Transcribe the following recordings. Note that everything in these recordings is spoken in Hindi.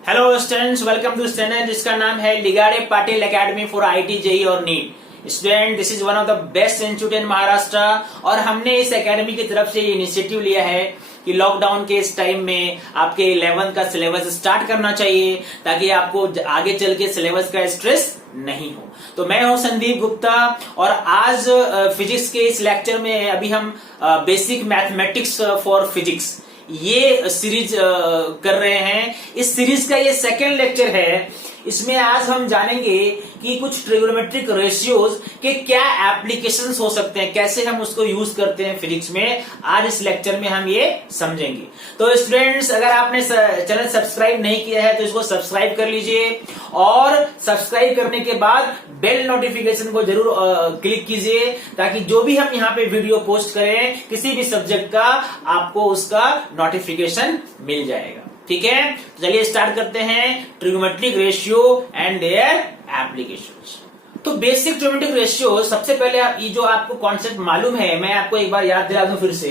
Hello students, welcome to channel जिसका नाम है Ligade Patil academy for IT JEE और NEET. Student, this is one of the best institute in Maharashtra और हमने इस एकेडमी की तरफ से ये इनिशिएटिव लिया है कि लॉकडाउन के इस टाइम में आपके 11th का सिलेबस स्टार्ट करना चाहिए ताकि आपको आगे चल के सिलेबस का स्ट्रेस नहीं हो। तो मैं हूं संदीप गुप्ता और आज फिजिक्स के इस लेक्चर में अभी हम बेसिक मैथमेटिक्स फॉर फिजिक्स ये सीरीज कर रहे हैं। इस सीरीज का ये सेकेंड लेक्चर है। इसमें आज हम जानेंगे कि कुछ ट्रिग्नोमेट्रिक रेशियोज के क्या एप्लीकेशंस हो सकते हैं, कैसे हम उसको यूज करते हैं फिजिक्स में। आज इस लेक्चर में हम ये समझेंगे। तो स्टूडेंट्स, अगर आपने चैनल सब्सक्राइब नहीं किया है तो इसको सब्सक्राइब कर लीजिए और सब्सक्राइब करने के बाद बेल नोटिफिकेशन को जरूर क्लिक कीजिए ताकि जो भी हम यहाँ पे वीडियो पोस्ट करें किसी भी सब्जेक्ट का आपको उसका नोटिफिकेशन मिल जाएगा। ठीक है, चलिए स्टार्ट करते हैं trigonometric ratio and their applications. तो बेसिक ट्रिग्नोमेट्रिक रेशियो, सबसे पहले ये जो आपको कॉन्सेप्ट मालूम है मैं आपको एक बार याद दिला दूं फिर से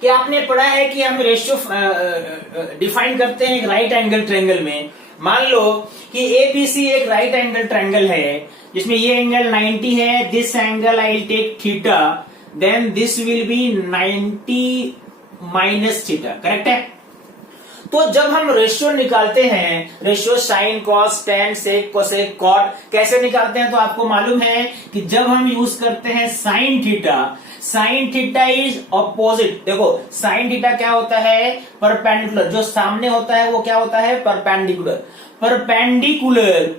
कि आपने पढ़ा है कि हम रेशियो डिफाइन करते हैं एक राइट एंगल ट्रायंगल में। मान लो कि एबीसी एक राइट एंगल ट्रायंगल है जिसमें ये एंगल 90 है। This angle I will take theta, then this will be 90 minus theta. Correct है। तो जब हम रेशियो निकालते हैं, ratio sine cos tan sec cosec cot कैसे निकालते हैं, तो आपको मालूम है कि जब हम यूज करते हैं साइन थीटा इज ऑपोजिट। देखो साइन थीटा क्या होता है, परपेंडिकुलर। जो सामने होता है वो क्या होता है, परपेंडिकुलर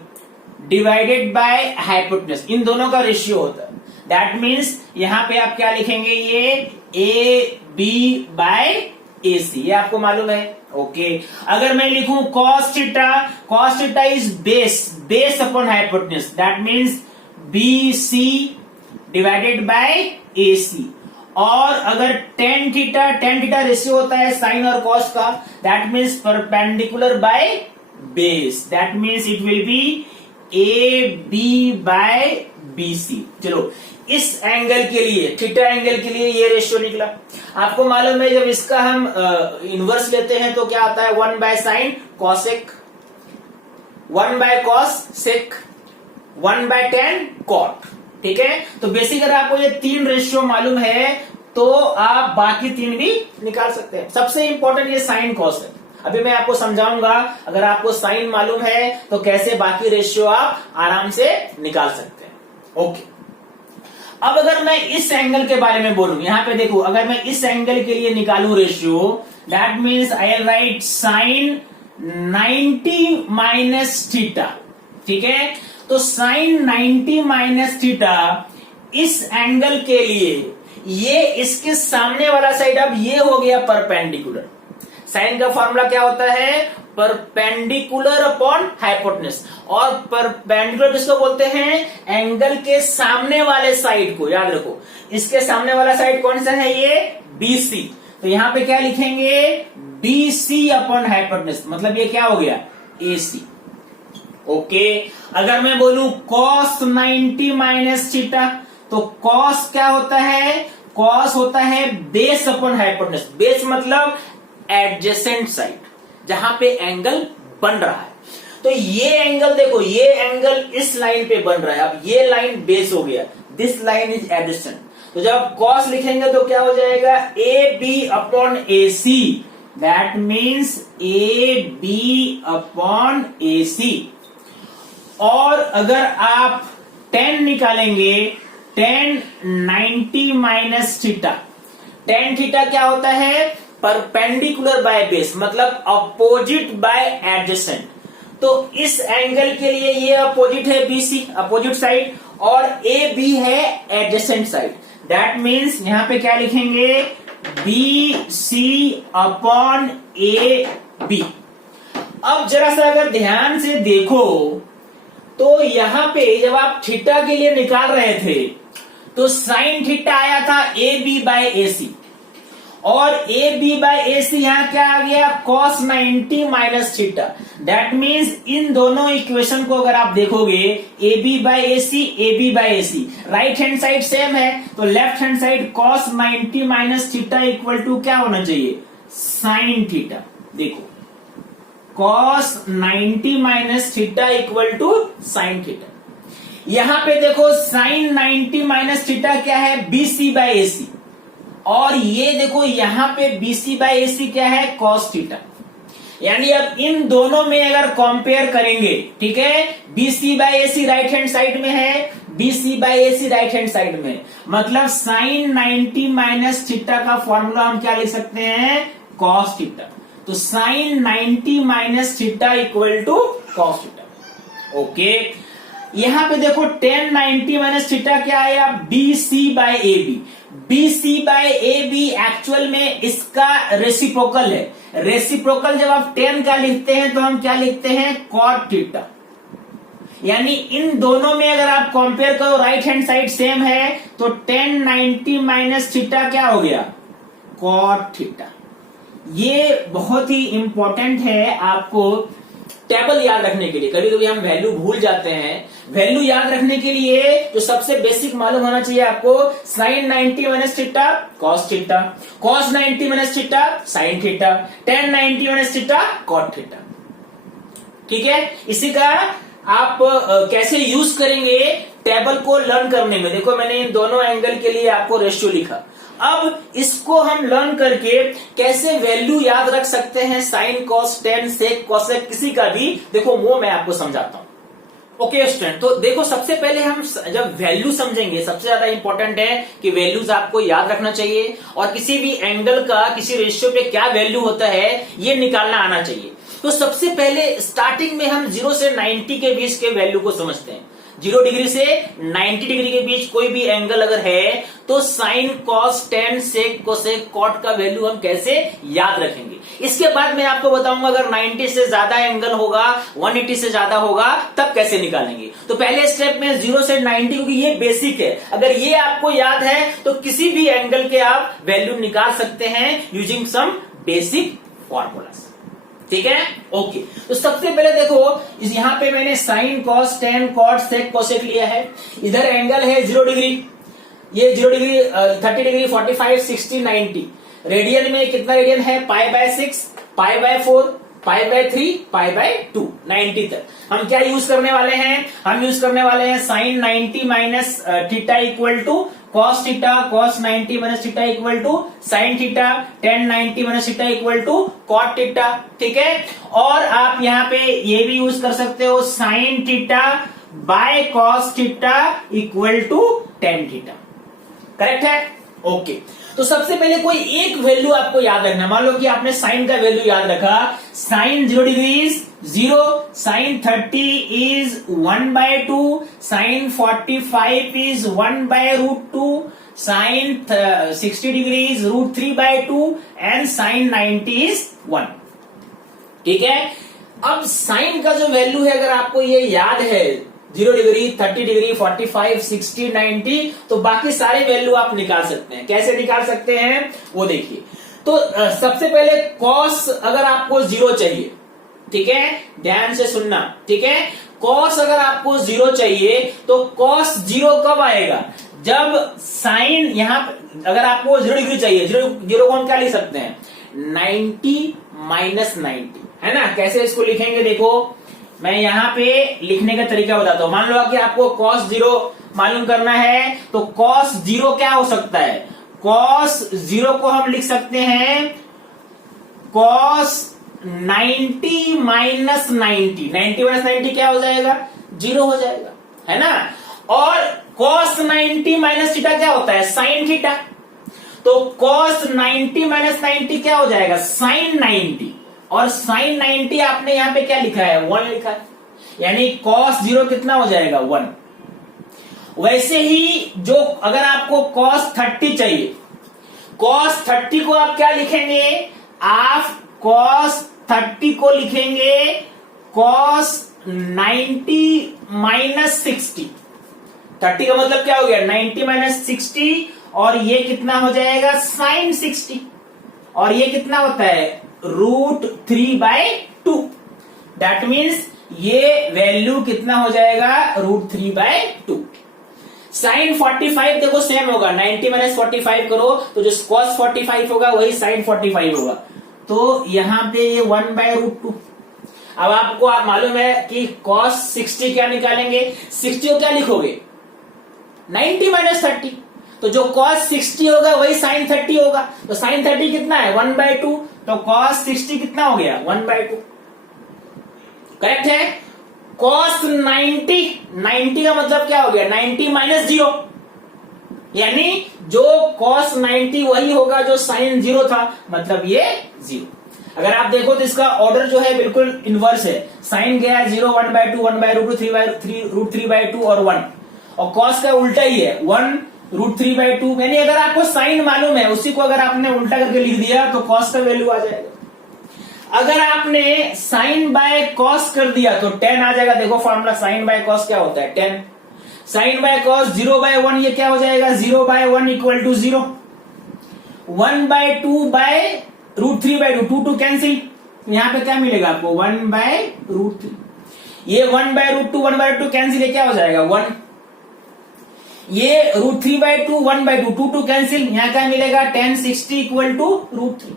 डिवाइडेड बाय हाइपोटेन्यूज। इन दोनों का रेशियो होता है। दैट मीन्स यहां पे आप क्या लिखेंगे, ये ए बी बाय ए सी, ये आपको मालूम है। ओके, अगर मैं लिखूं cos theta is base upon hypotenuse. That means B C divided by A C. और अगर टेन थीटा रेशियो होता है साइन और कॉस का। That means perpendicular by base. That means it will be A B by B C. चलो, इस एंगल के लिए, थीटा एंगल के लिए ये रेशियो निकला। आपको मालूम है जब इसका हम इनवर्स लेते हैं तो क्या आता है, 1 by sine cosec, 1 by cos sec, 1 by tan cot. ठीक है, तो बेसिक अगर आपको ये तीन रेशियो मालूम है तो आप बाकी तीन भी निकाल सकते हैं। सबसे इंपॉर्टेंट ये साइन कॉस है। अभी मैं आपको समझाऊंगा, अगर आपको साइन मालूम है तो कैसे बाकी रेशियो आप आराम से निकाल सकते हैं। ओके, अब अगर मैं इस एंगल के बारे में बोलूं, यहां पे देखो, अगर मैं इस एंगल के लिए निकालूं ratio, that means I write sine 90 minus theta. ठीक है, तो साइन 90 माइनस थीटा इस एंगल के लिए, ये इसके सामने वाला साइड, अब ये हो गया परपेंडिकुलर। साइन का फॉर्मूला क्या होता है, परपेंडिकुलर अपॉन हाइपोटेन्यूज। और परपेंडिकुलर किसको बोलते हैं, एंगल के सामने वाले साइड को। याद रखो, इसके सामने वाला साइड कौन सा है, ये बीसी। तो यहां पे क्या लिखेंगे, बीसी अपॉन हाइपोटेन्यूज, मतलब ये क्या हो गया, एसी। ओके, अगर मैं बोलूं cos 90 माइनस थीटा, तो cos क्या होता है, cos होता है बेस अपॉन हाइपोटेन्यूज। बेस मतलब एडजेसेंट साइड, जहां पे एंगल बन रहा है। तो ये एंगल देखो, ये एंगल इस लाइन पे बन रहा है। अब ये लाइन बेस हो गया, दिस लाइन इज एडजेसेंट। तो जब आप cos लिखेंगे तो क्या हो जाएगा, A B upon A C. That means A B upon A C. और अगर आप 10 निकालेंगे, 10 90 माइनस थीटा, टेन थीटा क्या होता है, परपेंडिकुलर बाय बेस, मतलब अपोजिट बाय एडजेसेंट। तो इस एंगल के लिए ये अपोजिट है बीसी, अपोजिट साइड, और ए बी है एडजेसेंट साइड। दैट मीन्स यहां पे क्या लिखेंगे, B C upon A B. अब जरा सा अगर ध्यान से देखो तो यहां पे जब आप थीटा के लिए निकाल रहे थे तो साइन थीटा आया था ए बी बाय ए सी, और ए बी बाय ए सी यहां क्या आ गया, cos 90 minus theta. That means इन दोनों इक्वेशन को अगर आप देखोगे, A B by A C, right hand side same है, तो left hand side cos 90 minus theta equal to क्या होना चाहिए, साइन थीटा। देखो cos 90 minus theta equal to sine theta. यहां पे देखो साइन 90 माइनस थीटा क्या है, बीसी बाय एसी, और ये देखो यहां पे बीसी बाय एसी क्या है, कॉस थीटा। यानी अब इन दोनों में अगर कंपेयर करेंगे, ठीक है, BC by AC right hand side में है, BC by AC right hand side में, मतलब साइन 90 माइनस थीटा का फॉर्मूला हम क्या लिख सकते हैं, कॉस थीटा। तो sine 90 minus theta equal to cos theta. Okay, यहां पे देखो tan 90 माइनस थीटा क्या आया, BC by A B. BC by A B actual में इसका रेसिप्रोकल है। रेसिप्रोकल जब आप tan का लिखते हैं तो हम क्या लिखते हैं, कॉट थीटा। यानी इन दोनों में अगर आप कंपेयर करो, राइट हैंड साइड सेम है, तो tan 90 माइनस थीटा क्या हो गया, कॉट थीटा। ये बहुत ही इंपॉर्टेंट है आपको टेबल याद रखने के लिए। कभी कभी हम वैल्यू भूल जाते हैं। वैल्यू याद रखने के लिए जो सबसे बेसिक मालूम होना चाहिए आपको, sine 90 minus theta cos theta, cos 90 minus theta sine theta, tan 90 minus theta cot theta. ठीक है, इसी का आप कैसे यूज करेंगे टेबल को लर्न करने में। देखो मैंने इन दोनों एंगल के लिए आपको रेशियो लिखा। अब इसको हम लर्न करके कैसे वैल्यू याद रख सकते हैं, sine cos tan sec cosec किसी का भी, देखो वो मैं आपको समझाता हूं। ओके स्टूडेंट, तो देखो सबसे पहले हम जब वैल्यू समझेंगे, सबसे ज्यादा इंपॉर्टेंट है कि वैल्यूज आपको याद रखना चाहिए, और किसी भी एंगल का किसी रेशियो पे क्या वैल्यू होता है ये निकालना आना चाहिए। तो सबसे पहले स्टार्टिंग में हम 0 से 90 के बीच के वैल्यू को समझते हैं। 0 डिग्री से 90 डिग्री के बीच कोई भी एंगल अगर है तो sine cos tan sec cosec cot का वैल्यू हम कैसे याद रखेंगे। इसके बाद मैं आपको बताऊंगा अगर 90 से ज्यादा एंगल होगा, 180 से ज्यादा होगा, तब कैसे निकालेंगे। तो पहले स्टेप में 0 से 90, क्योंकि ये बेसिक है, अगर ये आपको याद है तो किसी भी एंगल के आप वैल्यू निकाल सकते हैं यूजिंग सम बेसिक फॉर्मूलाज। ठीक है, ओके। तो सबसे पहले देखो यहां पे मैंने sine cos tan cot sec cosec लिया है। इधर एंगल है 0 डिग्री, ये 0 डिग्री 30 डिग्री 45 60 90। रेडियन में कितना रेडियन है, pi by 6 pi by 4 pi by 3 pi by 2 90 तक। हम क्या यूज करने वाले हैं, हम यूज करने वाले हैं sine 90 minus theta equal to cos theta, cos 90 minus theta equal to sine theta, tan 90 minus theta equal to cot theta. ठीक है, और आप यहाँ पे ये भी यूज कर सकते हो sine theta by cos theta equal to tan theta. Correct है, ओके। तो सबसे पहले कोई एक वैल्यू आपको याद रखना। मान लो कि आपने साइन का वैल्यू याद रखा, sine 0 degree is 0, sine 30 is 1/2, sine 45 is 1/√2, sine 60 degree is √3/2 and sine 90 is 1। ठीक है, अब साइन का जो वैल्यू है अगर आपको ये याद है 0 डिग्री 30 डिग्री 45 60 90, तो बाकी सारे वैल्यू आप निकाल सकते हैं। कैसे निकाल सकते हैं वो देखिए। तो सबसे पहले कॉस अगर आपको 0 चाहिए, ठीक है, ध्यान से सुनना, ठीक है, कॉस अगर आपको 0 चाहिए तो कॉस 0 कब आएगा, जब साइन यहां अगर आपको 0 डिग्री चाहिए, 0 को हम क्या लिख सकते हैं, 90 माइनस 90, है ना। कैसे इसको लिखेंगे देखो, मैं यहां पे लिखने का तरीका बताता हूं। मान लो कि आपको cos 0 मालूम करना है, तो cos 0 क्या हो सकता है, cos 0 को हम लिख सकते हैं cos 90 माइनस 90। 90 माइनस 90 क्या हो जाएगा, 0 हो जाएगा, है ना। और cos 90 माइनस थीटा क्या होता है, साइन थीटा। तो cos 90 माइनस 90 क्या हो जाएगा, साइन 90। और साइन 90 आपने यहां पे क्या लिखा है, 1 लिखा है, यानी cos 0 कितना हो जाएगा, 1। वैसे ही जो अगर आपको cos 30 चाहिए, cos 30 को आप क्या लिखेंगे, आप cos 30 को लिखेंगे cos 90 माइनस 60। 30 का मतलब क्या हो गया, 90 माइनस 60, और ये कितना हो जाएगा, साइन 60, और ये कितना होता है, √3/2। दैट मीन्स ये वैल्यू कितना हो जाएगा, √3/2। साइन 45 देखो सेम होगा, 90 माइनस 45 करो तो जो cos 45 होगा वही साइन 45 होगा। तो यहां पे ये 1/√2, अब आपको आप मालूम है कि cos 60 क्या निकालेंगे, 60 को क्या लिखोगे 90 माइनस 30, तो जो cos 60 होगा वही sin 30 होगा, तो sin 30 कितना है 1/2, तो cos 60 कितना हो गया 1/2, करेक्ट है। cos 90 का मतलब क्या हो गया 90 माइनस 0, यानी जो cos 90 वही होगा जो sin 0 था, मतलब ये 0। अगर आप देखो तो इसका ऑर्डर जो है बिल्कुल इनवर्स है, साइन गया 0 1/2 1/√2 3/√3/2 और 1, और cos का उल्टा ही है 1√3/2, यानी अगर आपको साइन मालूम है उसी को अगर आपने उल्टा करके लिख दिया तो cos का वैल्यू आ जाएगा। अगर आपने साइन बाय कॉस कर दिया तो tan आ जाएगा। देखो फॉर्मूला साइन बाय कॉस क्या होता है 10, साइन बाय कॉस 0/1 ये क्या हो जाएगा 0/1 इक्वल टू 0, 1/2/√3/2 2 कैंसिल, यहां पे क्या मिलेगा आपको 1/√3, ये 1/√2 1/2 कैंसिल, ये क्या हो जाएगा 1, ये √3/2 1/2 2 कैंसिल, यहां क्या मिलेगा tan 60 इक्वल टू √3,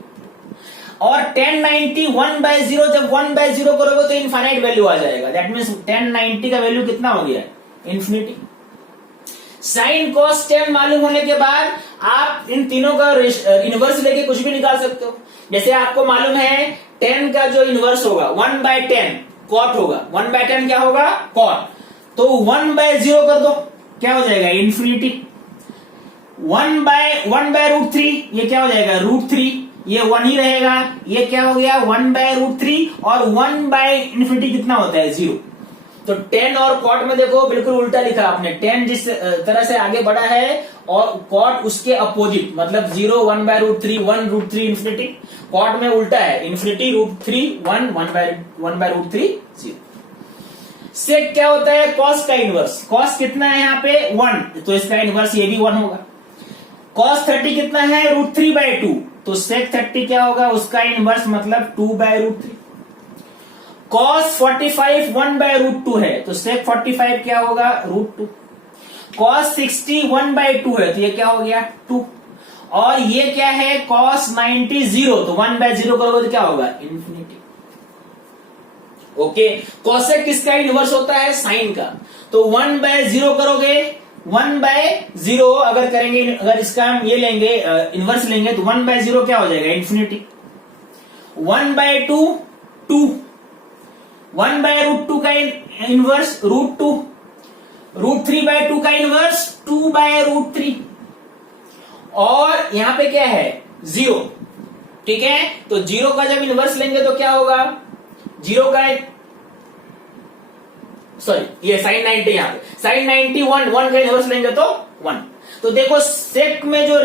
और tan 90 1/0, जब 1/0 करोगे तो इनफाइनाइट वैल्यू आ जाएगा, दैट मीन्स tan 90 का वैल्यू कितना हो गया इन्फिनिटी। साइन कॉस tan मालूम होने के बाद आप इन तीनों का इनवर्स लेके कुछ भी निकाल सकते हो। जैसे आपको मालूम है tan का जो इनवर्स होगा 1/10 कॉट होगा, 1/10 क्या होगा कॉट, तो 1/0 कर दो क्या हो जाएगा इन्फिनिटी, 1/√3 ये क्या हो जाएगा √3, ये 1 ही रहेगा, ये क्या हो गया 1/√3, और 1/∞ कितना होता है 0। तो tan और cot में देखो बिल्कुल उल्टा लिखा आपने, tan जिस तरह से आगे बढ़ा है और cot उसके अपोजिट, मतलब 0 1/√3 1√3 इन्फिनिटी, cot में उल्टा है इन्फिनिटी √3 1 1/√3 0। सेक क्या होता है cos का इनवर्स, cos कितना है यहाँ पे 1, तो इसका इनवर्स ये भी 1 होगा। cos 30 कितना है √3/2, तो sec 30 क्या होगा उसका इनवर्स मतलब 2/√3। cos 45 1/√2 है, तो sec 45 क्या होगा √2। cos 60 1/2 है, तो ये क्या हो गया 2, और ये क्या है cos 90 0, तो 1/0 करोगे तो क्या होगा इन्फिनिटी। ओके, cosec किसका इनवर्स होता है साइन का, तो 1/0 करोगे 1/0 अगर करेंगे, अगर इसका हम ये लेंगे इनवर्स लेंगे तो 1/0 क्या हो जाएगा इन्फिनिटी, 1/2 2, 1/√2 का इनवर्स √2, √3/2 का इनवर्स 2/√3, और यहां पे क्या है 0, ठीक है। तो 0 का जब इनवर्स लेंगे तो क्या होगा 0 का, सॉरी ये साइन 90, यहां पे साइन 90 1 का इनवर्स लेंगे तो 1। तो देखो सेक में जो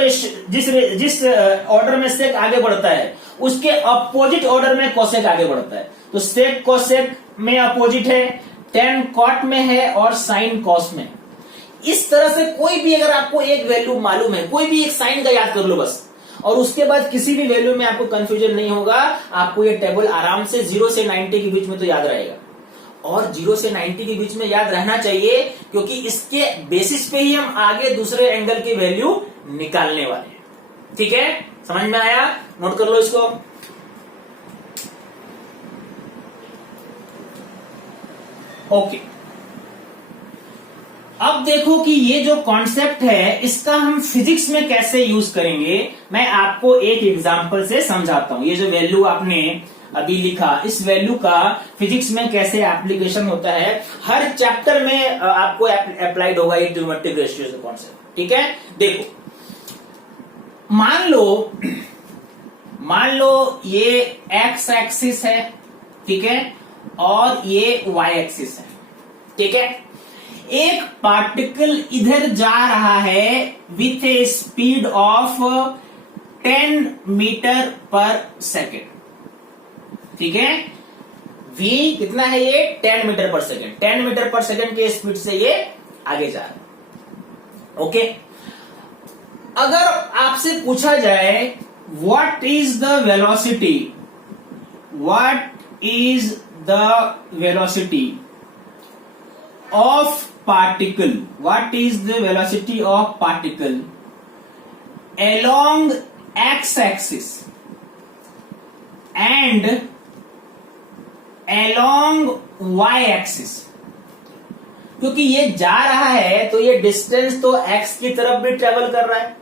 जिस ऑर्डर में सेक आगे बढ़ता है उसके अपोजिट ऑर्डर में कोसेक आगे बढ़ता है, तो सेक कोसेक में अपोजिट है, tan कॉट में है और साइन कॉस में। इस तरह से कोई भी अगर आपको एक वैल्यू मालूम है, कोई भी एक साइन का याद कर लो बस, और उसके बाद किसी भी वैल्यू में आपको कंफ्यूजन नहीं होगा, आपको ये टेबल आराम से 0 से 90 के बीच में तो याद रहेगा, और 0 से 90 के बीच में याद रहना चाहिए, क्योंकि इसके बेसिस पे ही हम आगे दूसरे एंगल की वैल्यू निकालने वाले हैं। ठीक है, समझ में आया, नोट कर लो इसको। ओके, अब देखो कि ये जो कॉन्सेप्ट है इसका हम फिजिक्स में कैसे यूज करेंगे, मैं आपको एक एग्जांपल से समझाता हूं। ये जो वैल्यू आपने अभी लिखा, इस वैल्यू का फिजिक्स में कैसे एप्लीकेशन होता है, हर चैप्टर में आपको अप्लाइड होगा ये ज्योमेट्रिक रेशियो कॉन्सेप्ट। ठीक है, देखो मान लो ये एक्स एक्सिस है, ठीक है, और ये वाई एक्सिस है। ठीक है, एक पार्टिकल इधर जा रहा है with a speed of 10 metre per second. ठीक है, v कितना है ये 10 metre per second, 10 metre per second के स्पीड से ये आगे जा रहा है। ओके, अगर आपसे पूछा जाए what is the velocity, what is the velocity of particle, what is the velocity of particle along x axis and along y axis, क्योंकि ये जा रहा है तो ये डिस्टेंस तो x की तरफ भी ट्रेवल कर रहा है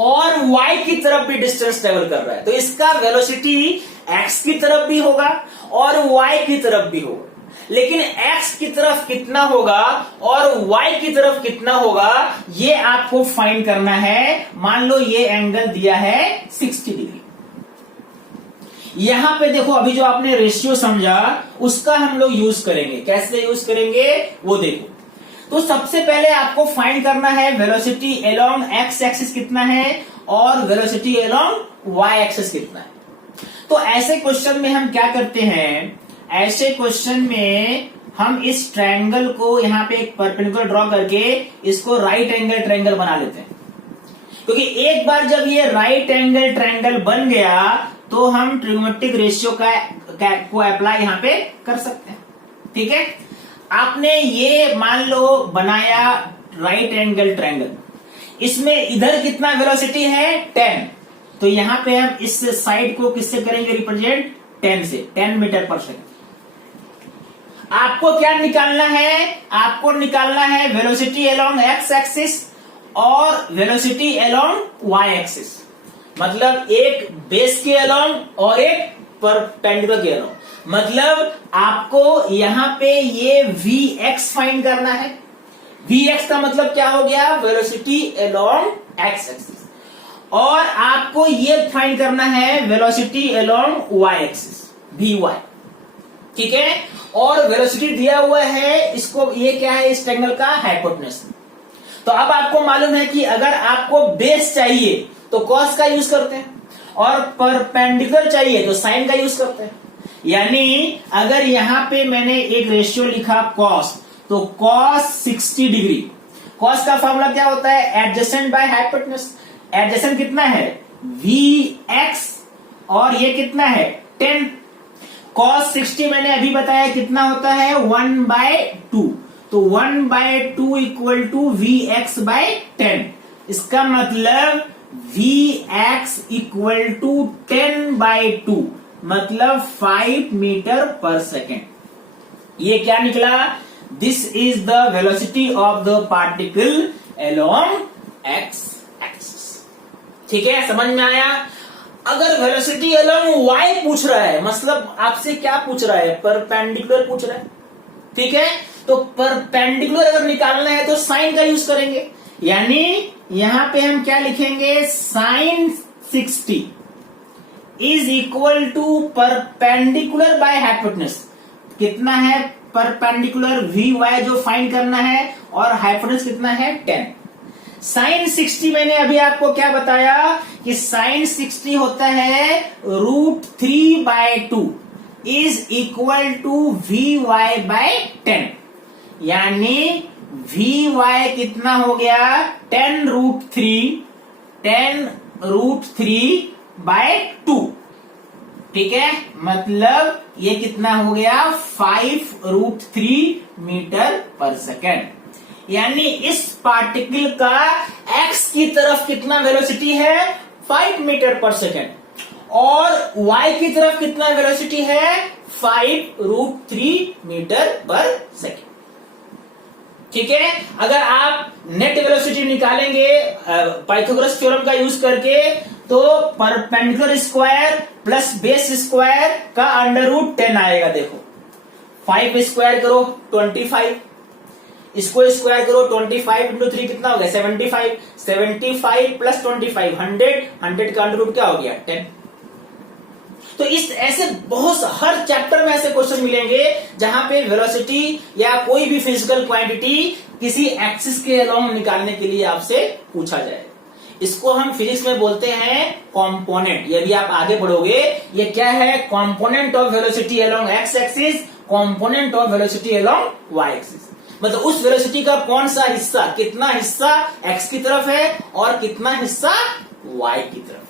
और y की तरफ भी डिस्टेंस ट्रेवल कर रहा है, तो इसका वेलोसिटी x की तरफ भी होगा और y की तरफ भी होगा। लेकिन x की तरफ कितना होगा और y की तरफ कितना होगा ये आपको फाइंड करना है। मान लो ये एंगल दिया है 60 डिग्री। यहां पे देखो अभी जो आपने रेशियो समझा उसका हम लोग यूज करेंगे। कैसे यूज करेंगे वो देखो। तो सबसे पहले आपको फाइंड करना है वेलोसिटी अलोंग x एक्सिस कितना है और वेलोसिटी अलोंग y एक्सिस कितना है। तो ऐसे क्वेश्चन में हम क्या करते हैं, ऐसे क्वेश्चन में हम इस ट्रायंगल को यहां पे एक परपेंडिकुलर ड्रॉ करके इसको राइट एंगल ट्रायंगल बना लेते हैं, क्योंकि एक बार जब ये राइट एंगल ट्रायंगल बन गया तो हम ट्रिग्नोमेट्रिक रेशियो को अप्लाई यहां पे कर सकते हैं। ठीक है, आपने ये मान लो बनाया राइट एंगल ट्रायंगल, इसमें इधर कितना वेलोसिटी है 10, तो यहां पे हम इस साइड को किससे करेंगे रिप्रेजेंट 10 से, 10 मीटर पर सेकेंड। आपको क्या निकालना है, आपको निकालना है वेलोसिटी अलोंग x एक्सिस और वेलोसिटी अलोंग y एक्सिस, मतलब एक बेस के अलोंग और एक परपेंडिकुलर के अलोंग। मतलब आपको यहां पे ये vx फाइंड करना है। vx का मतलब क्या हो गया, वेलोसिटी अलोंग x एक्सिस, और आपको ये फाइंड करना है velocity along y axis vy। ठीक है, और वेलोसिटी दिया हुआ है इसको, ये क्या है इस ट्रायंगल का हाइपोटेन्यूज। तो अब आपको मालूम है कि अगर आपको बेस चाहिए तो कॉस का यूज करते हैं और परपेंडिकुलर चाहिए तो साइन का यूज करते हैं। यानी अगर यहां पे मैंने एक रेशियो लिखा कॉस, तो कॉस 60 डिग्री, कॉस का फॉर्मूला क्या होता है, एडजेसेंट बाय हाइपोटेन्यूज। एडजेसेंट कितना है vx और ये कितना है 10। cos 60 मैंने अभी बताया कितना होता है 1/2, तो 1/2 इक्वल टू vx बाय 10। इसका मतलब vx इक्वल टू 10/2, मतलब 5 मीटर पर सेकेंड। ये क्या निकला, this is the velocity of the particle along x axis. ठीक है, समझ में आया। अगर वेलोसिटी अलोंग y पूछ रहा है, मतलब आपसे क्या पूछ रहा है, परपेंडिकुलर पूछ रहा है। ठीक है, तो परपेंडिकुलर अगर निकालना है तो साइन का यूज करेंगे। यानी यहां पे हम क्या लिखेंगे, sine 60 is equal to perpendicular by hypotenuse. कितना है परपेंडिकुलर vy जो फाइंड करना है, और हाइपोटेन्यूज कितना है 10। साइन 60 मैंने अभी आपको क्या बताया कि साइन 60 होता है √3/2 is equal to vy by 10। यानी vy कितना हो गया 10√3/2। ठीक है, मतलब ये कितना हो गया 5√3 मीटर पर सेकेंड। यानी इस पार्टिकल का x की तरफ कितना वेलोसिटी है 5 मीटर पर सेकेंड, और y की तरफ कितना वेलोसिटी है 5√3 मीटर पर सेकेंड। ठीक है, अगर आप नेट वेलोसिटी निकालेंगे पाइथागोरस थ्योरम का यूज करके, तो perpendicular square plus base square का √10 आएगा। देखो 5 स्क्वायर करो 25, इसको स्क्वायर करो 25 इंटू 3 कितना हो गया 75, 75 प्लस 25 100 का अंडर रूट क्या हो गया 10। तो इस ऐसे बहुत हर चैप्टर में ऐसे क्वेश्चन मिलेंगे जहां पे वेलोसिटी या कोई भी फिजिकल क्वांटिटी किसी एक्सिस के अलोंग निकालने के लिए आपसे पूछा जाए। इसको हम फिजिक्स में बोलते हैं कंपोनेंट। यदि आप आगे बढ़ोगे, ये क्या है, component of velocity along X axis, component of velocity along Y axis. मतलब उस वेलोसिटी का कौन सा हिस्सा, कितना हिस्सा x की तरफ है और कितना हिस्सा y की तरफ।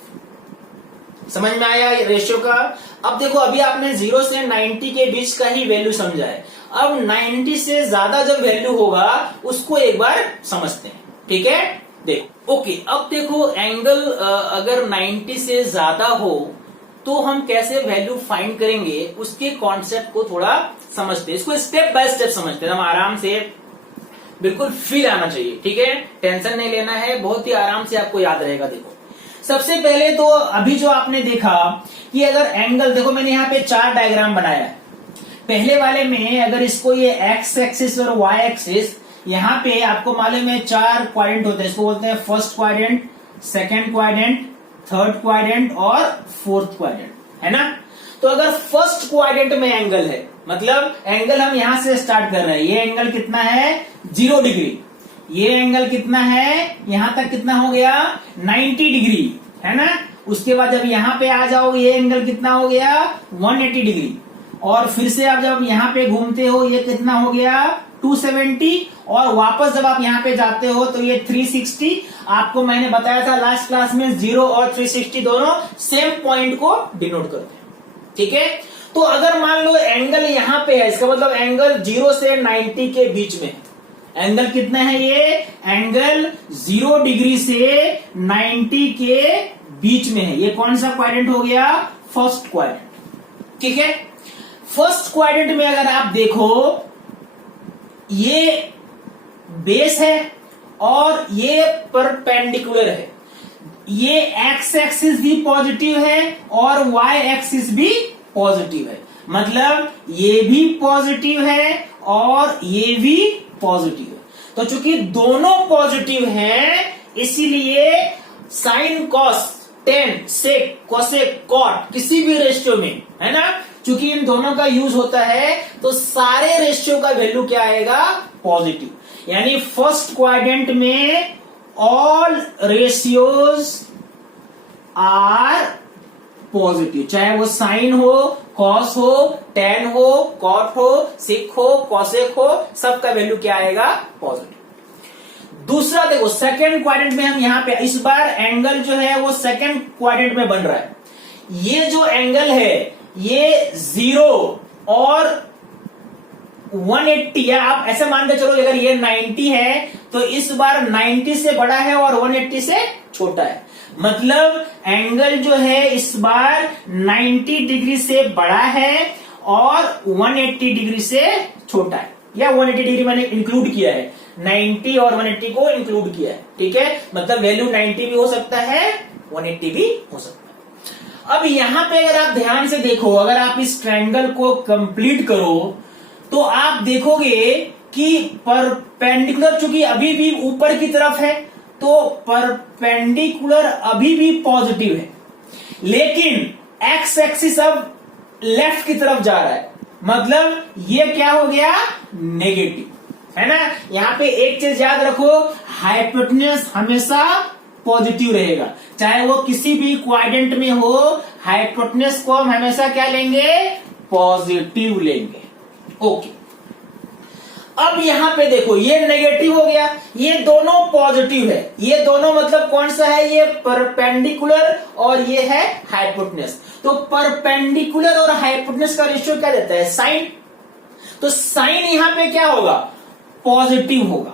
समझ में आया ये रेशियो का। अब देखो अभी आपने 0 से 90 के बीच का ही वैल्यू समझा है। अब 90 से ज्यादा जब वैल्यू होगा उसको एक बार समझते हैं। ठीक है, देखो ओके। अब देखो एंगल अगर 90 से ज्यादा हो तो हम कैसे वैल्यू फाइंड करेंगे उसके कॉन्सेप्ट को थोड़ा समझते हैं, इसको स्टेप बाय स्टेप समझते हैं, हम आराम से, बिल्कुल फील आना चाहिए, ठीक है, टेंशन नहीं लेना है, बहुत ही आराम से आपको याद रहेगा। देखो सबसे पहले तो अभी जो आपने देखा कि अगर एंगल, देखो मैंने यहाँ पे 4 डायग्राम बनाया है। पहले वाले में अगर इसको ये एक्स एक्सिस और वाई एक्सिस, यहाँ पे आपको मालूम है 4 क्वाड्रेंट होते हैं, इसको बोलते हैं first quadrant, second quadrant, third quadrant और फोर्थ क्वाड्रेंट, है ना। तो अगर फर्स्ट क्वाड्रेंट में एंगल है, मतलब एंगल हम यहां से स्टार्ट कर रहे हैं, ये एंगल कितना है 0 डिग्री, ये एंगल कितना है यहां तक कितना हो गया 90 डिग्री, है ना। उसके बाद जब यहां पे आ जाओ ये एंगल कितना हो गया 180 डिग्री, और फिर से आप जब यहां पे घूमते हो ये कितना हो गया 270, और वापस जब आप यहां पे जाते हो तो ये 360। आपको मैंने बताया था लास्ट क्लास में 0 और 360 दोनों सेम पॉइंट को डिनोट करते हैं, ठीक है। तो अगर मान लो एंगल यहां पे है, इसका मतलब एंगल 0 से 90 के बीच में, एंगल कितना है ये एंगल 0 डिग्री से 90 के बीच में है, ये कौन सा क्वाड्रेंट हो गया फर्स्ट क्वाड्रेंट, ठीक है। फर्स्ट क्वाड्रेंट में अगर आप देखो ये बेस है और ये परपेंडिकुलर है, ये एक्स एक्सिस भी पॉजिटिव है और वाई एक्सिस भी पॉजिटिव है, मतलब ये भी पॉजिटिव है और ये भी पॉजिटिव है। तो चूंकि दोनों पॉजिटिव हैं इसीलिए sine cos tan sec cosec cot किसी भी रेशियो में, है ना, चूंकि इन दोनों का यूज होता है तो सारे रेशियो का वैल्यू क्या आएगा पॉजिटिव, यानी फर्स्ट क्वाड्रेंट में ऑल रेशियोज आर पॉजिटिव, चाहे वो साइन हो, कॉस हो, टेन हो, कॉट हो, सिक हो, कॉसेक हो, सबका वैल्यू क्या आएगा पॉजिटिव। दूसरा देखो सेकंड क्वाड्रेंट में हम यहां पे इस बार एंगल जो है वो सेकंड क्वाड्रेंट में बन रहा है, ये जो एंगल है ये 0 और 180, या आप ऐसे मान के चलो अगर ये 90 है तो इस बार 90 से बड़ा है और 180 से छोटा है, मतलब एंगल जो है इस बार 90 डिग्री से बड़ा है और 180 डिग्री से छोटा है, या 180 डिग्री मैंने इंक्लूड किया है, 90 और 180 को इंक्लूड किया है, ठीक है, मतलब वैल्यू 90 भी हो सकता है 180 भी हो सकता है। अब यहां पे अगर आप ध्यान से देखो, अगर आप इस ट्रायंगल को कंप्लीट करो तो आप देखोगे कि परपेंडिकुलर चूंकि अभी भी ऊपर की तरफ है तो परपेंडिकुलर अभी भी पॉजिटिव है, लेकिन एक्स एक्सिस अब लेफ्ट की तरफ जा रहा है, मतलब ये क्या हो गया नेगेटिव, है ना। यहां पे एक चीज याद रखो, हाइपोटेन्यूज हमेशा पॉजिटिव रहेगा, चाहे वो किसी भी क्वाड्रेंट में हो, हाइपोटेन्यूज को हम हमेशा क्या लेंगे पॉजिटिव लेंगे, ओके। अब यहां पे देखो ये नेगेटिव हो गया, ये दोनों पॉजिटिव है, ये दोनों मतलब कौन सा है ये परपेंडिकुलर और ये है हाइपोटेन्यूज, तो परपेंडिकुलर और हाइपोटेन्यूज का रेशियो क्या देता है साइन, तो साइन यहां पे क्या होगा पॉजिटिव होगा,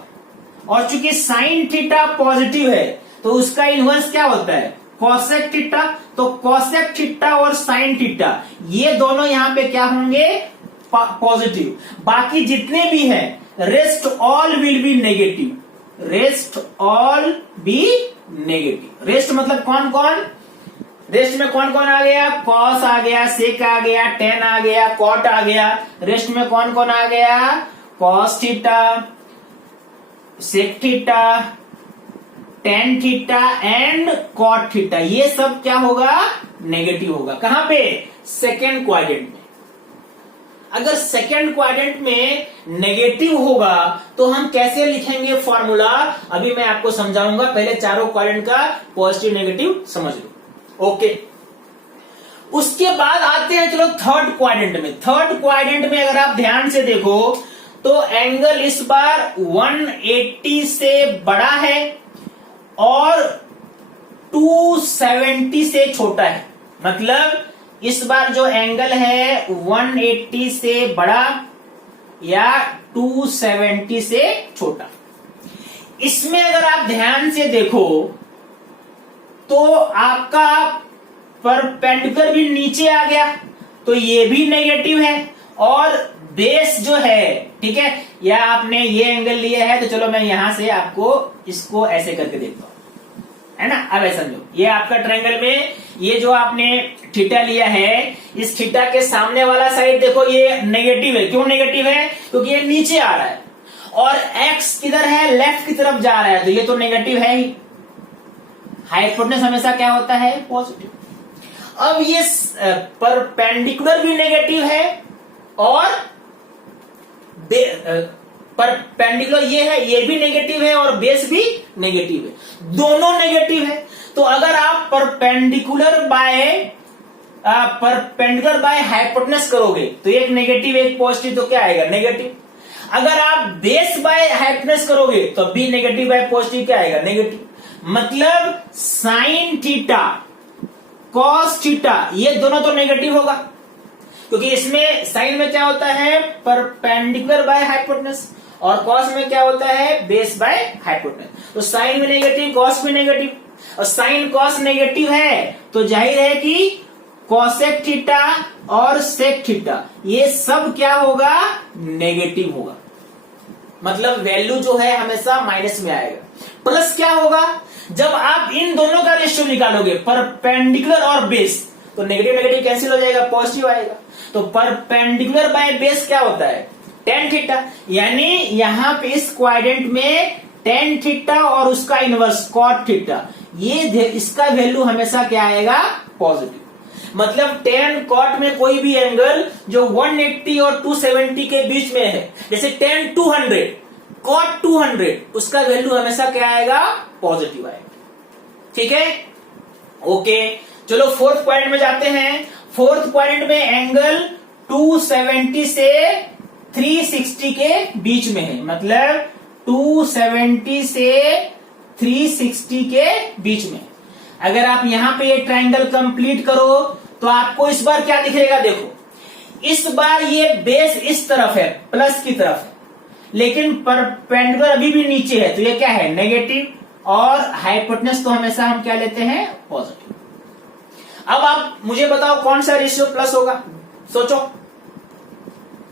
और चूंकि साइन थीटा पॉजिटिव है तो उसका इनवर्स क्या होता है कॉसेक थीटा, तो कॉसेक थीटा और साइन थीटा ये दोनों यहां पे क्या होंगे पॉजिटिव, बाकी जितने भी हैं rest all will be negative, rest all B negative, rest मतलब कौन कौन, रेस्ट में कौन कौन आ गया कॉस आ गया, सेक आ गया, टेन आ गया, कॉट आ गया, रेस्ट में कौन कौन आ गया cos theta, sec theta, tan theta and cot theta, ये सब क्या होगा नेगेटिव होगा, कहां पे सेकेंड क्वाड्रेंट में। अगर सेकेंड क्वाड्रेंट में नेगेटिव होगा तो हम कैसे लिखेंगे फॉर्मूला, अभी मैं आपको समझाऊंगा, पहले चारों क्वाड्रेंट का पॉजिटिव नेगेटिव समझ लो, ओके। उसके बाद आते हैं चलो थर्ड क्वाड्रेंट में, थर्ड क्वाड्रेंट में अगर आप ध्यान से देखो तो एंगल इस बार 180 से बड़ा है और 270 से छोटा है, मतलब इस बार जो एंगल है 180 से बड़ा या 270 से छोटा। इसमें अगर आप ध्यान से देखो तो आपका परपेंडिकुलर भी नीचे आ गया तो ये भी नेगेटिव है, और बेस जो है, ठीक है, या आपने ये एंगल लिया है तो चलो मैं यहां से आपको इसको ऐसे करके देखता हूं, है ना। अब ऐसा समझो, ये आपका ट्रायंगल में ये जो आपने थीटा लिया है, इस थीटा के सामने वाला साइड देखो ये नेगेटिव है। क्यों नेगेटिव है? क्योंकि ये नीचे आ रहा है, और एक्स किधर है? लेफ्ट की तरफ जा रहा है, तो ये तो नेगेटिव है ही। हाइपोटेनस हमेशा क्या होता है? पॉजिटिव। अब ये परपेंडिकुलर भी नेगेटिव है और परपेंडिकुलर ये है, ये भी नेगेटिव है और बेस भी नेगेटिव है, दोनों नेगेटिव है। तो अगर आप परपेंडिकुलर बाय हाइपोटेनस करोगे तो एक नेगेटिव एक पॉजिटिव, तो क्या आएगा? नेगेटिव। अगर आप बेस बाय हाइपोटेनस करोगे तो भी नेगेटिव बाय पॉजिटिव क्या आएगा? नेगेटिव। मतलब साइन थीटा कॉस थीटा ये दोनों तो नेगेटिव होगा, क्योंकि इसमें साइन में क्या होता है? परपेंडिकुलर बाय हाइपोटेनस, और कॉस में क्या होता है? Base by hypotenuse. तो साइन में नेगेटिव, कॉस में नेगेटिव, और साइन कॉस नेगेटिव है तो जाहिर है कि कॉसेक थीटा और सेक थीटा ये सब क्या होगा? नेगेटिव होगा। मतलब वैल्यू जो है हमेशा माइनस में आएगा। प्लस क्या होगा? जब आप इन दोनों का रेशियो निकालोगे, परपेंडिकुलर और बेस, तो नेगेटिव नेगेटिव कैंसिल हो जाएगा, पॉजिटिव आएगा। तो परपेंडिकुलर बाय बेस क्या होता है? Tan theta. यानी यहां पे इस क्वाड्रेंट में टेन थीटा और उसका इनवर्स कॉट थीटा, ये इसका वैल्यू हमेशा क्या आएगा? पॉजिटिव। मतलब टेन कॉट में कोई भी एंगल जो 180 और 270 के बीच में है, जैसे टेन 200 कॉट 200, उसका वैल्यू हमेशा क्या आएगा? पॉजिटिव आएगा। ठीक है, ओके। चलो फोर्थ पॉइंट में जाते हैं। फोर्थ पॉइंट में एंगल 270 से 360 के बीच में है, मतलब 270 से 360 के बीच में। अगर आप यहां पे ये ट्रायंगल कंप्लीट करो तो आपको इस बार क्या दिखेगा? देखो, इस बार ये बेस इस तरफ है, प्लस की तरफ है, लेकिन परपेंडिकुलर अभी भी नीचे है, तो ये क्या है? नेगेटिव। और हाइपोटेनस तो हमेशा हम क्या लेते हैं? पॉजिटिव। अब आप मुझे बताओ कौन सा रेशियो प्लस होगा? सोचो।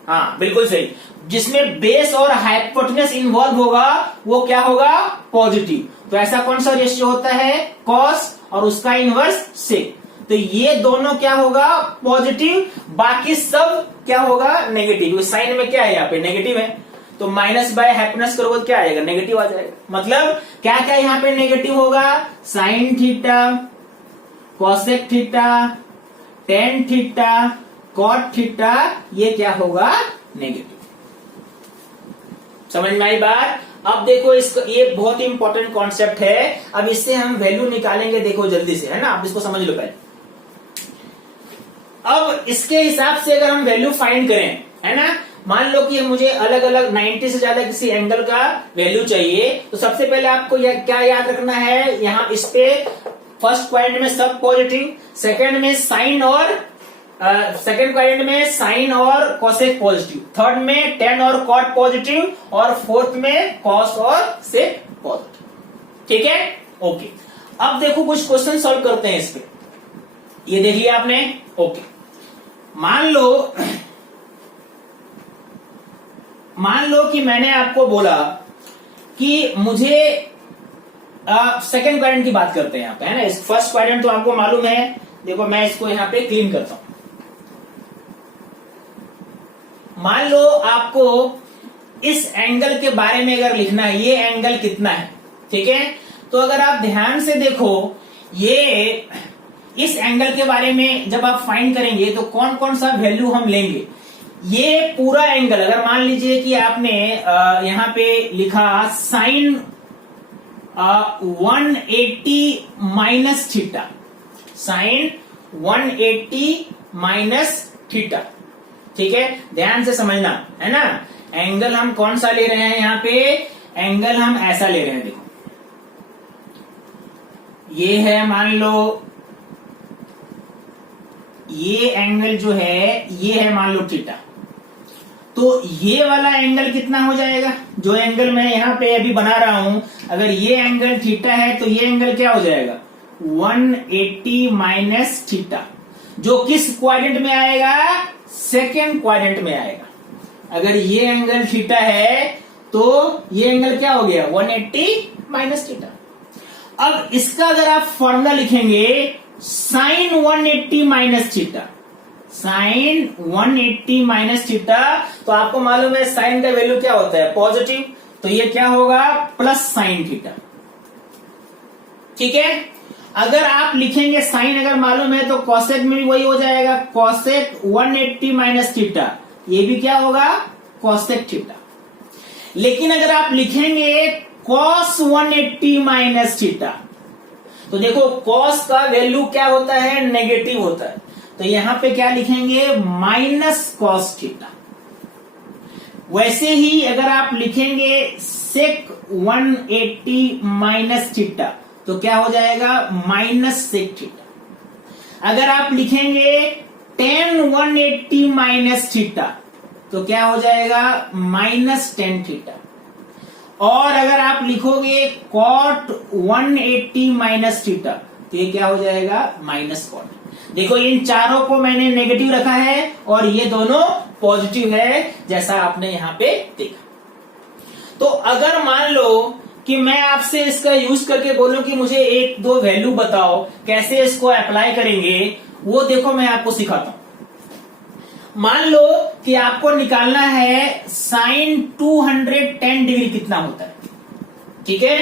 हाँ, बिल्कुल सही। जिसमें बेस और हाइपोटेनस इन्वॉल्व होगा वो क्या होगा? पॉजिटिव। तो ऐसा कौन सा रेशियो होता है? कॉस और उसका इनवर्स सेक। तो ये दोनों क्या होगा? पॉजिटिव। बाकी सब क्या होगा? नेगेटिव। साइन में क्या है? यहाँ पे नेगेटिव है, तो माइनस बाय हाइपोटेनस करोगे तो क्या आएगा? नेगेटिव आ जाएगा। मतलब क्या क्या यहाँ पे नेगेटिव होगा? Sine theta, cosec theta, tan theta, cot theta, ये क्या होगा? नेगेटिव। समझ में आई बात? अब देखो, इसको ये बहुत ही इंपॉर्टेंट कॉन्सेप्ट है। अब इससे हम वैल्यू निकालेंगे, देखो जल्दी से, है ना। आप इसको समझ लो पहले। अब इसके हिसाब से अगर हम वैल्यू फाइंड करें, है ना, मान लो कि मुझे अलग अलग 90 से ज्यादा किसी एंगल का वैल्यू चाहिए, तो सबसे पहले आपको क्या याद रखना है? यहां इस पे फर्स्ट पॉइंट में सब पॉजिटिव, सेकंड में साइन और सेकंड क्वाड्रेंट में साइन और कॉसेक पॉजिटिव, थर्ड में टेन और कॉट पॉजिटिव, और फोर्थ में कॉस और सेक पॉजिटिव। ठीक है, ओके। अब देखो कुछ क्वेश्चन सॉल्व करते हैं इस पे। ये देख लिया आपने? ओके। मान लो कि मैंने आपको बोला कि मुझे सेकंड क्वाड्रेंट की बात करते हैं यहाँ पे, है ना। इस फर्स्ट क्वाड्रेंट तो आपको मालूम है। देखो मैं इसको यहाँ पे क्लीन करता हूं। मान लो आपको इस एंगल के बारे में अगर लिखना है, ये एंगल कितना है, ठीक है। तो अगर आप ध्यान से देखो, ये इस एंगल के बारे में जब आप फाइंड करेंगे तो कौन कौन सा वैल्यू हम लेंगे। ये पूरा एंगल, अगर मान लीजिए कि आपने यहां पे लिखा sine 180 minus theta, sine 180 minus theta, ठीक है। ध्यान से समझना, है ना। एंगल हम कौन सा ले रहे हैं यहाँ पे? एंगल हम ऐसा ले रहे हैं, देखो ये है, मान लो ये एंगल जो है ये है, मान लो थीटा। तो ये वाला एंगल कितना हो जाएगा? जो एंगल मैं यहाँ पे अभी बना रहा हूं, अगर ये एंगल थीटा है तो ये एंगल क्या हो जाएगा? 180 माइनस थीटा, जो किस क्वाड्रेंट में आएगा? सेकेंड क्वाड्रेंट में आएगा। अगर ये एंगल थीटा है तो ये एंगल क्या हो गया? 180 माइनस थीटा। अब इसका अगर आप फॉर्मूला लिखेंगे sine 180 minus theta, sine 180 minus theta, तो आपको मालूम है साइन का वैल्यू क्या होता है? पॉजिटिव। तो ये क्या होगा? Plus sine theta. ठीक है। अगर आप लिखेंगे साइन अगर मालूम है तो कॉसेक में भी वही हो जाएगा, कॉसेक 180 माइनस थीटा, ये भी क्या होगा? Cosec theta. लेकिन अगर आप लिखेंगे कॉस 180 माइनस थीटा, तो देखो कॉस का वैल्यू क्या होता है? नेगेटिव होता है। तो यहां पे क्या लिखेंगे? Minus cos theta. वैसे ही अगर आप लिखेंगे सेक 180 माइनस थीटा, तो क्या हो जाएगा? Minus sec theta. अगर आप लिखेंगे टेन 180 माइनस थीटा, तो क्या हो जाएगा? Minus tan theta. और अगर आप लिखोगे कॉट 180 माइनस थीटा, तो ये क्या हो जाएगा? Minus cot. देखो इन चारों को मैंने नेगेटिव रखा है और ये दोनों पॉजिटिव है, जैसा आपने यहां पे देखा। तो अगर मान लो कि मैं आपसे इसका यूज करके बोलूं कि मुझे एक दो वैल्यू बताओ, कैसे इसको अप्लाई करेंगे, वो देखो मैं आपको सिखाता हूं। मान लो कि आपको निकालना है साइन 210 डिग्री कितना होता है। ठीक है,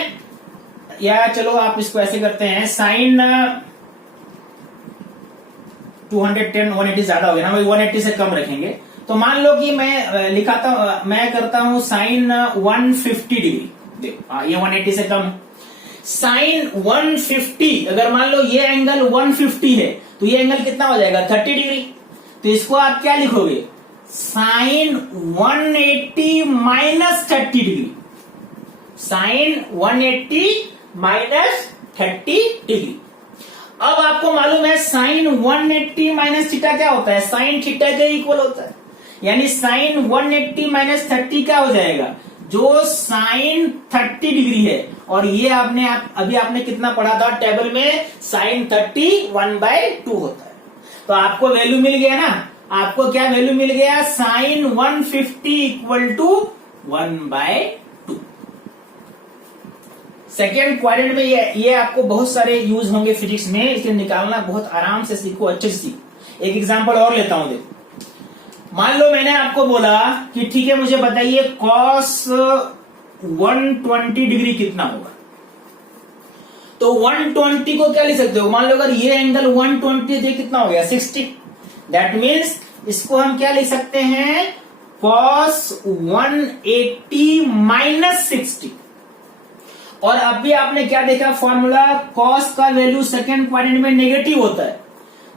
या चलो आप इसको ऐसे करते हैं, साइन 210 180 ज्यादा हो गया ना, 180 से कम रखेंगे। तो मान लो कि मैं करता हूं साइन 150 डिग्री। देखो ये 180 से कम है। साइन 150, अगर मान लो ये एंगल 150 है तो ये एंगल कितना हो जाएगा? 30 डिग्री। तो इसको आप क्या लिखोगे? Sine 180 minus 30 degree, sine 180 minus 30 degree. अब आपको मालूम है साइन 180 माइनस थीटा क्या होता है? साइन थीटा के इक्वल होता है। यानी साइन 180 माइनस 30 क्या हो जाएगा? जो साइन 30 डिग्री है, और ये अभी आपने कितना पढ़ा था टेबल में? साइन 30 1/2 होता है। तो आपको वैल्यू मिल गया ना, आपको क्या वैल्यू मिल गया? Sine 150 equal to 1/2। Second quadrant में ये आपको बहुत सारे यूज होंगे फिजिक्स में, इसे निकालना बहुत आराम से सीखो, अच्छे से सीखो। एक एग्जांपल और लेता हूं, देखो मान लो मैंने आपको बोला कि ठीक है मुझे बताइए कॉस 120 डिग्री कितना होगा। तो 120 को क्या लिख सकते हो? मान लो अगर ये एंगल 120 है, कितना हो गया? 60। दैट मीन्स इसको हम क्या लिख सकते हैं? Cos 180 minus 60। और अभी आपने क्या देखा फॉर्मूला? कॉस का वैल्यू सेकेंड क्वाड्रेंट में नेगेटिव होता है,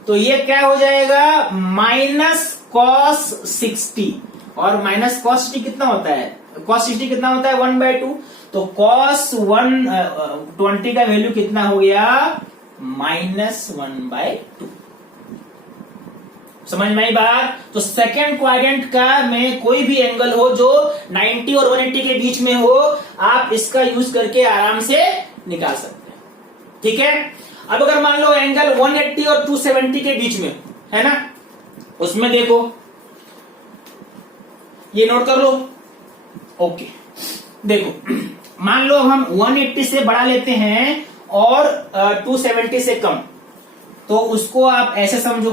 तो ये क्या हो जाएगा? Minus cos 60। और माइनस कॉस 60 कितना होता है? कॉस 60 कितना होता है? 1/2। तो कॉस 120 का वैल्यू कितना हो गया? माइनस 1/2। समझ में आई बात? तो सेकेंड क्वाड्रेंट का में कोई भी एंगल हो जो 90 और 180 के बीच में हो, आप इसका यूज करके आराम से निकाल सकते हैं। ठीक है। अब अगर मान लो एंगल 180 और 270 के बीच में है ना, उसमें देखो ये नोट कर लो। ओके, देखो मान लो हम 180 से बड़ा लेते हैं और 270 से कम, तो उसको आप ऐसे समझो।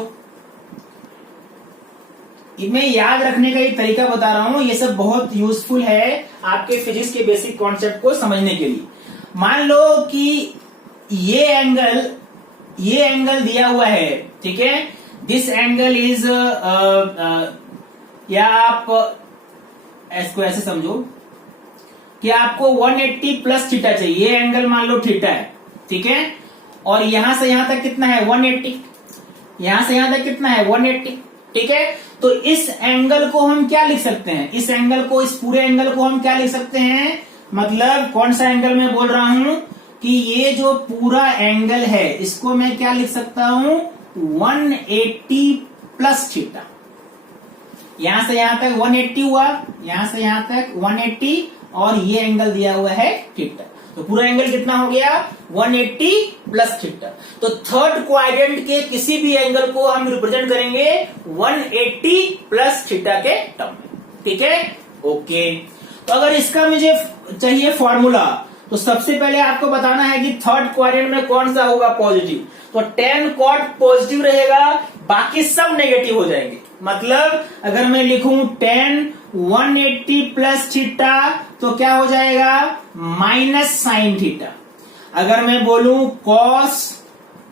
मैं याद रखने का ये तरीका बता रहा हूं, ये सब बहुत यूजफुल है आपके फिजिक्स के बेसिक कॉन्सेप्ट को समझने के लिए। मान लो कि ये एंगल दिया हुआ है, ठीक है, दिस एंगल इज या आप इसको ऐसे समझो कि आपको 180 प्लस थीटा चाहिए। ये एंगल मान लो थीटा है, ठीक है, और यहां से यहां तक कितना है? 180। यहां से यहां तक कितना है? 180। ठीक है, तो इस एंगल को हम क्या लिख सकते हैं? इस पूरे एंगल को हम क्या लिख सकते हैं? मतलब कौन सा एंगल मैं बोल रहा हूं कि ये जो पूरा एंगल है इसको मैं क्या लिख सकता हूं? 180 प्लस थीटा। यहां से यहां तक 180 हुआ, यहां से यहां तक 180, और ये एंगल दिया हुआ है थीटा। तो पूरा एंगल कितना हो गया 180 प्लस थीटा। तो थर्ड क्वाड्रेंट के किसी भी एंगल को हम रिप्रेजेंट करेंगे 180 प्लस थीटा के टर्म में। ठीक है, ओके। तो अगर इसका मुझे चाहिए फॉर्मूला, तो सबसे पहले आपको बताना है कि थर्ड क्वाड्रेंट में कौन सा होगा पॉजिटिव। तो tan cot पॉजिटिव रहेगा, बाकी सब नेगेटिव हो जाएंगे। मतलब अगर मैं लिखूं tan 180 प्लस थीटा तो क्या हो जाएगा माइनस साइन थीटा। अगर मैं बोलूं cos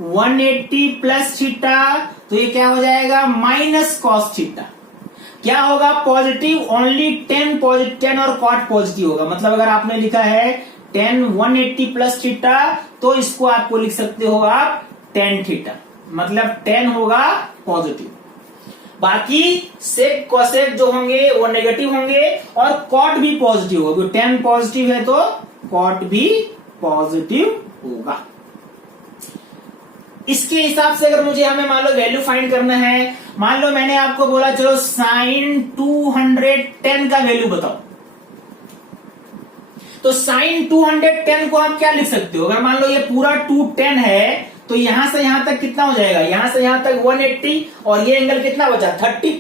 180 प्लस थीटा तो ये क्या हो जाएगा माइनस cos थीटा। क्या होगा पॉजिटिव, ओनली tan और cot पॉजिटिव होगा। मतलब अगर आपने लिखा है tan 180 प्लस थीटा तो इसको आपको लिख सकते हो आप tan थीटा, मतलब tan होगा पॉजिटिव, बाकी सेक कोसेक जो होंगे वो नेगेटिव होंगे और कॉट भी पॉजिटिव होगा। tan पॉजिटिव है तो कॉट भी पॉजिटिव होगा। इसके हिसाब से अगर मुझे हमें मान लो वैल्यू फाइंड करना है, मान लो मैंने आपको बोला चलो साइन 210 का वैल्यू बताओ, तो साइन 210 को आप क्या लिख सकते हो। अगर मान लो ये पूरा 210 है तो यहां से यहां तक कितना हो जाएगा, यहां से यहां तक 180 और ये एंगल कितना बचा 30,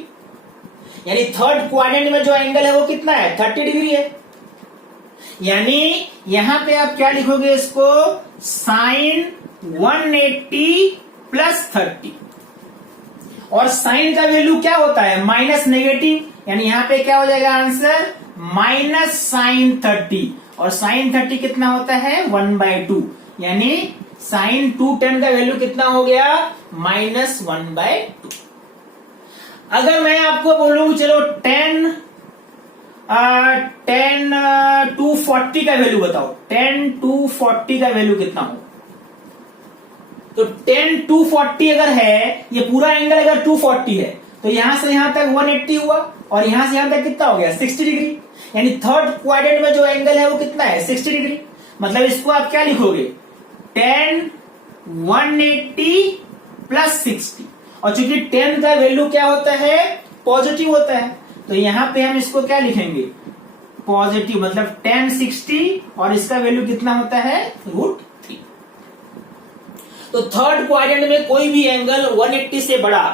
यानी थर्ड क्वाड्रेंट में जो एंगल है वो कितना है 30 डिग्री है। यानी यहां पे आप क्या लिखोगे इसको साइन 180 प्लस 30, और साइन का वैल्यू क्या होता है माइनस नेगेटिव, यानी यहां पे क्या हो जाएगा आंसर माइनस साइन 30, और साइन 30 कितना होता है 1/2, यानी साइन 210 का वैल्यू कितना हो गया माइनस 1/2। अगर मैं आपको बोलूं चलो 10 240 का वैल्यू बताओ, 10 240 का वैल्यू कितना हो, तो 10 240 अगर है, ये पूरा एंगल अगर 240 है तो यहां से यहां तक 180 हुआ और यहां से यहां तक कितना हो गया 60 डिग्री, यानी थर्ड क्वाड्रेंट में जो एंगल है वो कितना है 60 डिग्री। मतलब इसको आप क्या लिखोगे tan 180 प्लस 60, और चूंकि tan का वैल्यू क्या होता है पॉजिटिव होता है तो यहां पे हम इसको क्या लिखेंगे पॉजिटिव, मतलब tan 60 और इसका वैल्यू कितना होता है √3। तो थर्ड क्वाड्रेंट में कोई भी एंगल 180 से बड़ा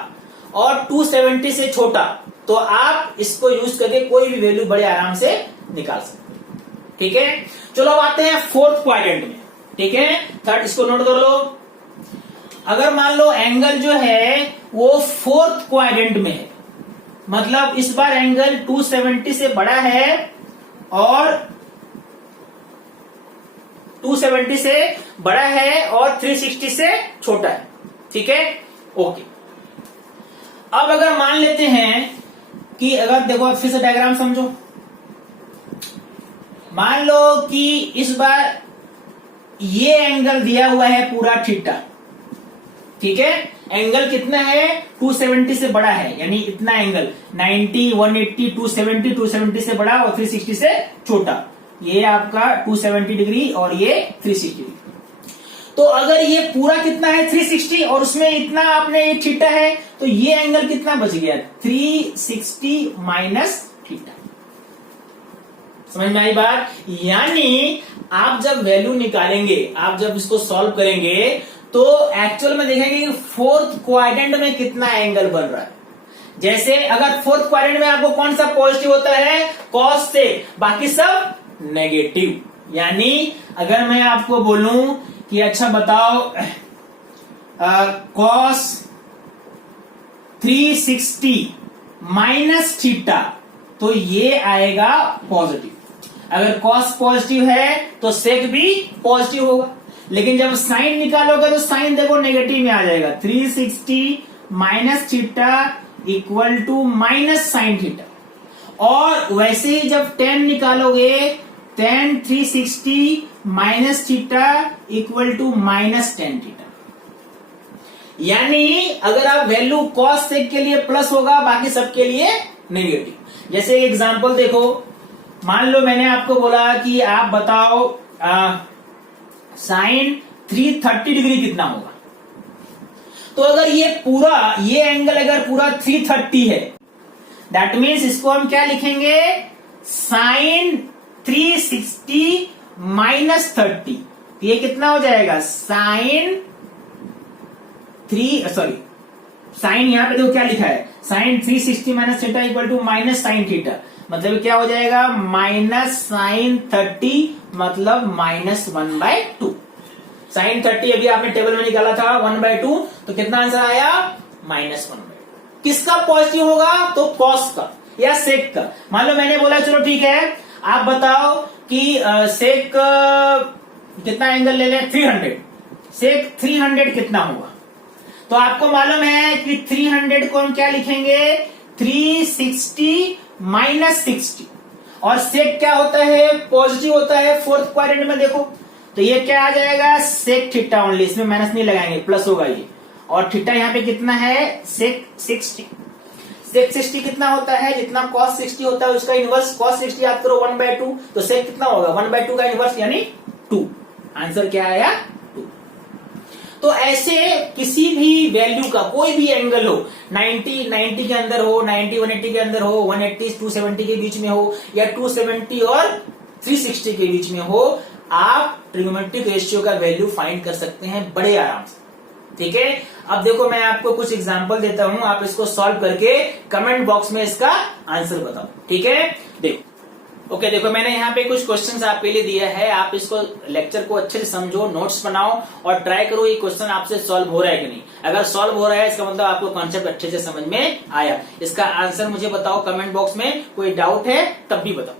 और 270 से छोटा, तो आप इसको यूज करके कोई भी वैल्यू बड़े आराम से निकाल सकते हैं। ठीक है, चलो अब आते हैं फोर्थ क्वाड्रेंट में। ठीक है, थर्ड इसको नोट कर लो। अगर मान लो एंगल जो है वो फोर्थ क्वाड्रेंट में है, मतलब इस बार एंगल 270 से बड़ा है और 270 से बड़ा है और 360 से छोटा है। ठीक है, ओके। अब अगर मान लेते हैं कि अगर देखो फिर से डायग्राम समझो, मान लो कि इस बार ये एंगल दिया हुआ है पूरा थीटा। ठीक है, एंगल कितना है 270 से बड़ा है, यानी इतना एंगल 90 180 270 270 से बड़ा और 360 से छोटा, ये आपका 270 डिग्री और ये 360 डिग्री। तो अगर ये पूरा कितना है 360 और उसमें इतना आपने ये थीटा है, तो ये एंगल कितना बच गया 360 माइनस थीटा। समझ में आई बात। यानी आप जब वैल्यू निकालेंगे, आप जब इसको सॉल्व करेंगे तो एक्चुअल में देखेंगे कि फोर्थ क्वाड्रेंट में कितना एंगल बन रहा है। जैसे अगर फोर्थ क्वाड्रेंट में आपको कौन सा पॉजिटिव होता है कॉस से, बाकी सब नेगेटिव। यानी अगर मैं आपको बोलूं कि अच्छा बताओ कॉस 360 माइनस थीटा, तो ये आएगा पॉजिटिव। अगर कॉस पॉजिटिव है तो सेक भी पॉजिटिव होगा, लेकिन जब साइन निकालोगे तो साइन देखो नेगेटिव में आ जाएगा। 360 minus theta equal to minus sine theta, और वैसे ही जब tan निकालोगे tan 360 minus theta equal to minus tan theta. यानी अगर आप वैल्यू कॉस सेक के लिए प्लस होगा, बाकी सबके लिए नेगेटिव। जैसे एग्जांपल देखो, मान लो मैंने आपको बोला कि आप बताओ साइन 330 डिग्री कितना होगा। तो अगर ये एंगल अगर पूरा 330 है, दैट मीन्स इसको हम क्या लिखेंगे साइन 360 -30, ये कितना हो जाएगा साइन यहाँ पे देखो क्या लिखा है, sine 360 minus theta equal to minus sine theta, मतलब क्या हो जाएगा माइनस साइन 30 मतलब -1/2। साइन 30 अभी आपने टेबल में निकाला था 1/2, तो कितना आंसर आया -1/2। किसका पॉजिटिव होगा, तो कॉस का या सेक का। मान लो मैंने बोला चलो ठीक है आप बताओ कि सेक कितना एंगल ले लें 300, सेक 300 कितना होगा, तो आपको मालूम है कि 300 को हम क्या लिखेंगे 360 माइनस 60, और सेक क्या होता है पॉजिटिव होता है फोर्थ क्वाड्रेंट में देखो, तो ये क्या आ जाएगा सेक थीटा ओनली, इसमें माइनस नहीं लगाएंगे प्लस होगा ये, और थीटा यहाँ पे कितना है सेक 60। सेक 60 कितना होता है, जितना कॉस 60 होता है उसका इनवर्स, कॉस 60 याद करो 1/2, तो सेक कितना होगा 1/2 का इनवर्स यानी 2। आंसर क्या आया 2। तो ऐसे किसी भी वैल्यू का कोई भी एंगल हो, 90 के अंदर हो, 90 180 के अंदर हो, 180 270 के बीच में हो, या 270 और 360 के बीच में हो, आप ट्रिग्नोमेट्रिक रेशियो का वैल्यू फाइंड कर सकते हैं बड़े आराम से। ठीक है, अब देखो मैं आपको कुछ एग्जांपल देता हूं, आप इसको सॉल्व करके कमेंट बॉक्स में इसका आंसर बताओ। ठीक है, देखो ओके, देखो मैंने यहाँ पे कुछ क्वेश्चंस आपके लिए दिया है, आप इसको लेक्चर को अच्छे से समझो, नोट्स बनाओ और ट्राई करो ये क्वेश्चन आपसे सॉल्व हो रहा है कि नहीं। अगर सॉल्व हो रहा है इसका मतलब आपको कॉन्सेप्ट अच्छे से समझ में आया। इसका आंसर मुझे बताओ कमेंट बॉक्स में, कोई डाउट है तब भी बताओ।